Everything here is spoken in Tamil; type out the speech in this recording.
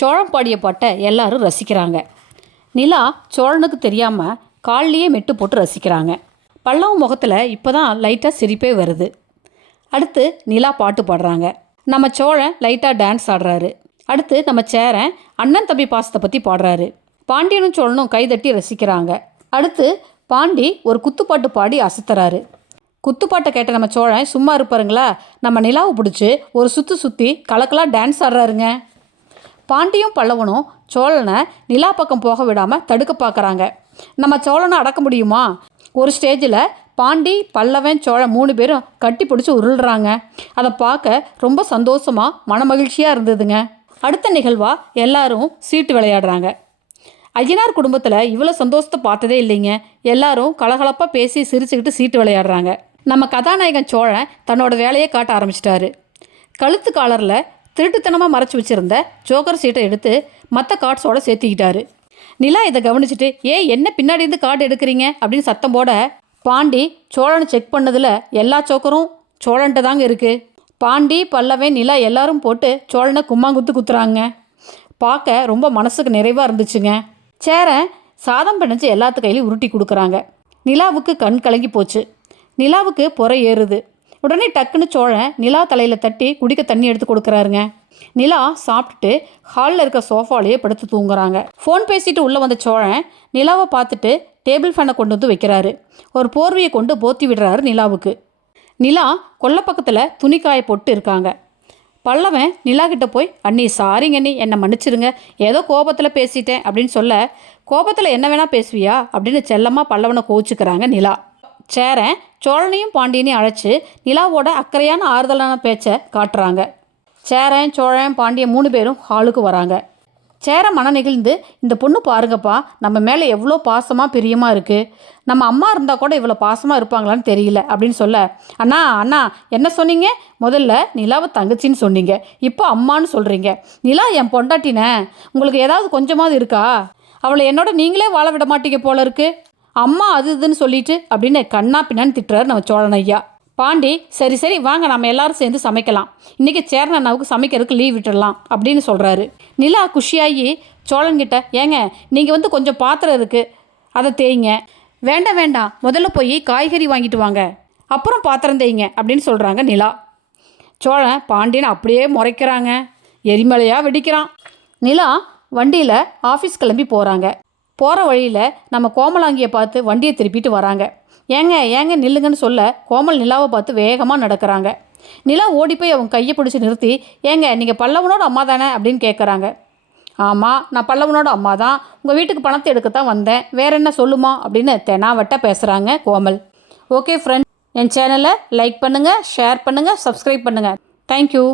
சோழம் பாடிய பாட்டை எல்லாரும் ரசிக்கிறாங்க. நிலா சோழனுக்கு தெரியாமல் கால்லையே மெட்டு போட்டு ரசிக்கிறாங்க. பல்லவ முகத்தில் இப்போ தான் லைட்டாக சிரிப்பே வருது. அடுத்து நிலா பாட்டு பாடுறாங்க. நம்ம சோழன் லைட்டாக டான்ஸ் ஆடுறாரு. அடுத்து நம்ம சேரன் அண்ணன் தம்பி பாசத்தை பற்றி பாடுறாரு. பாண்டியனும் சோழனும் கைதட்டி ரசிக்கிறாங்க. அடுத்து பாண்டி ஒரு குத்துப்பாட்டு பாடி அசத்துறாரு. குத்துப்பாட்டை கேட்ட நம்ம சோழன் சும்மா இருப்பாருங்களா? நம்ம நிலாவை பிடிச்சி ஒரு சுற்றி சுற்றி கலக்கலாக டான்ஸ் ஆடுறாருங்க. பாண்டியும் பல்லவனும் சோழனை நிலா பக்கம் போக விடாமல் தடுக்க பார்க்குறாங்க நம்ம சோழனை அடக்க முடியுமா? ஒரு ஸ்டேஜில் பாண்டி பல்லவன் சோழன் மூணு பேரும் கட்டி பிடிச்சி உருள்றாங்க. அதை பார்க்க ரொம்ப சந்தோஷமாக மனமகிழ்ச்சியாக இருந்ததுங்க. அடுத்த நிகழ்வாக எல்லாரும் சீட்டு விளையாடுறாங்க. ஐயனார் குடும்பத்தில் இவ்வளோ சந்தோஷத்தை பார்த்ததே இல்லைங்க. எல்லாரும் கலகலப்பாக பேசி சிரிச்சுக்கிட்டு சீட்டு விளையாடுறாங்க. நம்ம கதாநாயகன் சோழன் தன்னோட வேலையை காட்ட ஆரம்பிச்சிட்டாரு. கழுத்து காலரில் திருட்டுத்தனமாக மறைச்சி வச்சுருந்த ஜோக்கர் சீட்டை எடுத்து மற்ற கார்ட்ஸோட சேர்த்திக்கிட்டாரு. நிலா இதை கவனிச்சிட்டு ஏ என்ன பின்னாடி இருந்து கார்டு எடுக்கிறீங்க? அப்படின்னு சத்தம் போட பாண்டி சோழனை செக் பண்ணதில் எல்லா சோக்கரும் சோழன்ட்ட தாங்க இருக்குது பாண்டி பல்லவன் நிலா எல்லாரும் போட்டு சோழனை கும்மாங்குத்து குத்துறாங்க. பார்க்க ரொம்ப மனசுக்கு நிறைவாக இருந்துச்சுங்க. சேரன் சாதம் பிணைஞ்சு எல்லாத்து கையிலையும் உருட்டி கொடுக்குறாங்க. நிலாவுக்கு கண் கலங்கி போச்சு. நிலாவுக்கு புற ஏறுது. உடனே டக்குன்னு சோழன் நிலா தலையில் தட்டி குடிக்க தண்ணி எடுத்து கொடுக்குறாருங்க. நிலா சாப்பிட்டுட்டு ஹாலில் இருக்க சோஃபாலேயே படுத்து தூங்குறாங்க. ஃபோன் பேசிட்டு உள்ளே வந்த சோழன் நிலாவை பார்த்துட்டு டேபிள் ஃபேனை கொண்டு வந்து வைக்கிறாரு. ஒரு போர்வையை கொண்டு போத்தி விடுறாரு நிலாவுக்கு. நிலா கொல்லை பக்கத்தில் துணிக்காய போட்டு இருக்காங்க. பல்லவன் நிலா கிட்ட போய் அண்ணி சாரிங்க அண்ணி என்னை மன்னிச்சிருங்க. ஏதோ கோபத்தில் பேசிட்டேன் அப்படின்னு சொல்ல கோபத்தில் என்ன வேணால் பேசுவியா? அப்படின்னு செல்லமாக பல்லவனை கோச்சுக்கிறாங்க நிலா. சேரன் சோழனையும் பாண்டியனையும் அழைச்சி நிலாவோட அக்கறையான ஆறுதலான பேச்சை காட்டுறாங்க. சேரன் சோழன் பாண்டியன் மூணு பேரும் ஹாலுக்கு வராங்க. சேர மன நெகிழ்ந்து இந்த பொண்ணு பாருங்கப்பா நம்ம மேலே எவ்வளோ பாசமாக பிரியமாக இருக்குது நம்ம அம்மா இருந்தால் கூட இவ்வளோ பாசமாக இருப்பாங்களான்னு தெரியல அப்படின்னு சொல்ல அண்ணா அண்ணா என்ன சொன்னீங்க? முதல்ல நிலாவை தங்கச்சின்னு சொன்னீங்க. இப்போ அம்மான்னு சொல்கிறீங்க நிலா என் பொண்டாட்டினே உங்களுக்கு ஏதாவது கொஞ்சமாவது இருக்கா? அவளை என்னோட நீங்களே வாழ விட மாட்டீங்க போல இருக்குது அம்மா அது இதுன்னு சொல்லிட்டு அப்படின்னு கண்ணா பின்னான்னு திட்டுறாரு நம்ம சோழன் ஐயா. பாண்டி சரி சரி வாங்க நம்ம எல்லாரும் சேர்ந்து சமைக்கலாம். இன்றைக்கி சேரன் அண்ணாவுக்கு சமைக்கிறதுக்கு லீவ் விட்டுடலாம் அப்படின்னு சொல்கிறாரு நிலா குஷியாகி சோழன்கிட்ட ஏங்க நீங்கள் வந்து கொஞ்சம் பாத்திரம் இருக்குது அதை தேய்ங்க. வேண்டாம் வேண்டாம் முதல்ல போய் காய்கறி வாங்கிட்டு வாங்க. அப்புறம் பாத்திரம் தேய்ங்க அப்படின்னு சொல்கிறாங்க நிலா. சோழன் பாண்டியன் அப்படியே முறைக்கிறாங்க. எரிமலையாக வெடிக்கிறான். நிலா வண்டியில் ஆஃபீஸ் கிளம்பி போகிறாங்க போகிற வழியில் நம்ம கோமலாங்கியை பார்த்து வண்டியை திருப்பிட்டு வராங்க. ஏங்க ஏங்க நில்லுங்கன்னு சொல்ல கோமல் நிலாவை பார்த்து வேகமாக நடக்கிறாங்க. நிலா ஓடி போய் அவங்க கையை பிடிச்சி நிறுத்தி ஏங்க நீங்கள் பல்லவனோட அம்மா தானே அப்படின்னு கேட்குறாங்க ஆமாம் நான் பல்லவனோட அம்மா தான். உங்கள் வீட்டுக்கு பணத்தை எடுக்கத்தான் வந்தேன். வேற என்ன சொல்லுமா அப்படின்னு தெனாவட்ட பேசுகிறாங்க கோமல். ஓகே ஃப்ரெண்ட் என் சேனலை லைக் பண்ணுங்கள் ஷேர் பண்ணுங்கள் சப்ஸ்கிரைப் பண்ணுங்கள் தேங்க்யூ